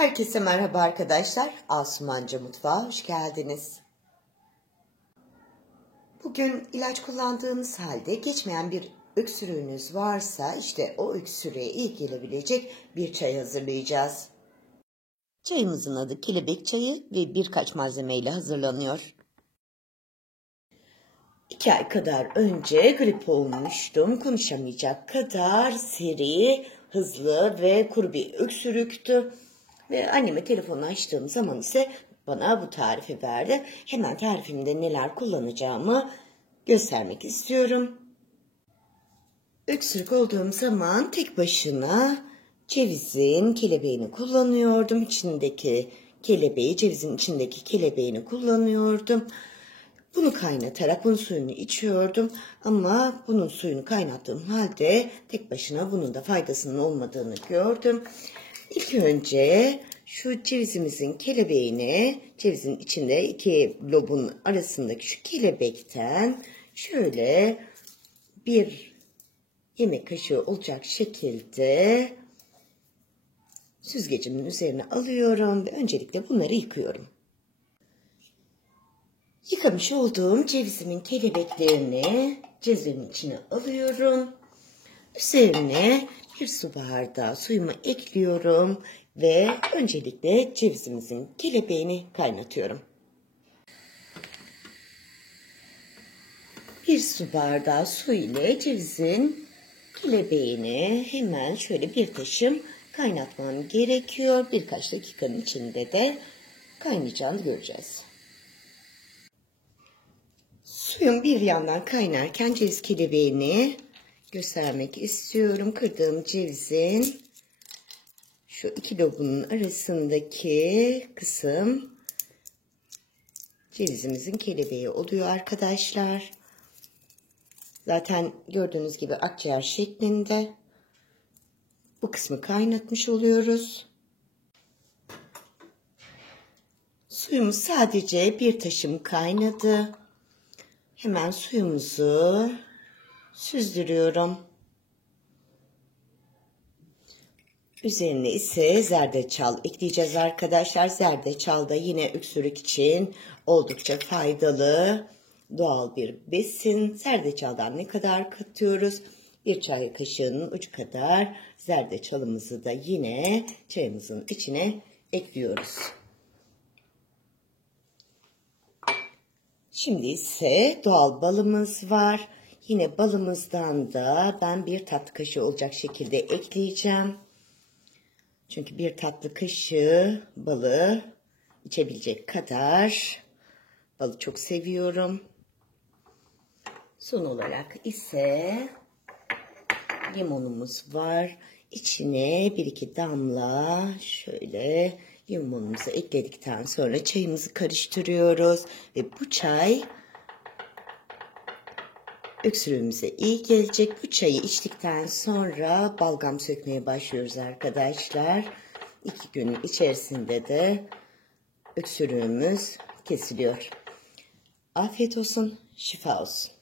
Herkese merhaba arkadaşlar. Asumanca Mutfağa hoş geldiniz. Bugün ilaç kullandığınız halde geçmeyen bir öksürüğünüz varsa işte o öksürüğe iyi gelebilecek bir çay hazırlayacağız. Çayımızın adı kelebek çayı ve birkaç malzemeyle hazırlanıyor. 2 ay kadar önce grip olmuştum. Konuşamayacak kadar seri, hızlı ve kuru bir öksürüktü. Ve anneme telefonu açtığım zaman ise bana bu tarifi verdi. Hemen tarifimde neler kullanacağımı göstermek istiyorum. Öksürük olduğum zaman tek başına cevizin kelebeğini kullanıyordum. Cevizin içindeki kelebeğini kullanıyordum. Bunu kaynatarak bunun suyunu içiyordum. Ama bunun suyunu kaynattığım halde tek başına bunun da faydasının olmadığını gördüm. İlk önce şu cevizimizin kelebeğini, cevizin içinde iki lobun arasındaki şu kelebekten şöyle bir yemek kaşığı olacak şekilde süzgecimin üzerine alıyorum ve öncelikle bunları yıkıyorum. Yıkamış olduğum cevizimin kelebeklerini cevizimin içine alıyorum. Üzerine bir su bardağı suyumu ekliyorum ve öncelikle cevizimizin kelebeğini kaynatıyorum. Bir su bardağı su ile cevizin kelebeğini hemen şöyle bir taşım kaynatmam gerekiyor. Birkaç dakikanın içinde de kaynayacağını göreceğiz. Suyun bir yandan kaynarken ceviz kelebeğini göstermek istiyorum. Kırdığım cevizin şu iki lobunun arasındaki kısım cevizimizin kelebeği oluyor arkadaşlar. Zaten gördüğünüz gibi akciğer şeklinde. Bu kısmı kaynatmış oluyoruz. Suyumuz sadece bir taşım kaynadı. Hemen suyumuzu süzdürüyorum. Üzerine ise zerdeçal ekleyeceğiz arkadaşlar. Zerdeçal da yine öksürük için oldukça faydalı, doğal bir besin. Zerdeçaldan ne kadar katıyoruz? Bir çay kaşığının ucu kadar zerdeçalımızı da yine çayımızın içine ekliyoruz. Şimdi ise doğal balımız var. Yine balımızdan da ben bir tatlı kaşığı olacak şekilde ekleyeceğim. Çünkü bir tatlı kaşığı balı içebilecek kadar balı çok seviyorum. Son olarak ise limonumuz var. İçine bir iki damla şöyle limonumuzu ekledikten sonra çayımızı karıştırıyoruz. Ve bu çay öksürüğümüze iyi gelecek. Bu çayı içtikten sonra balgam sökmeye başlıyoruz arkadaşlar. 2 günün içerisinde de öksürüğümüz kesiliyor. Afiyet olsun, şifa olsun.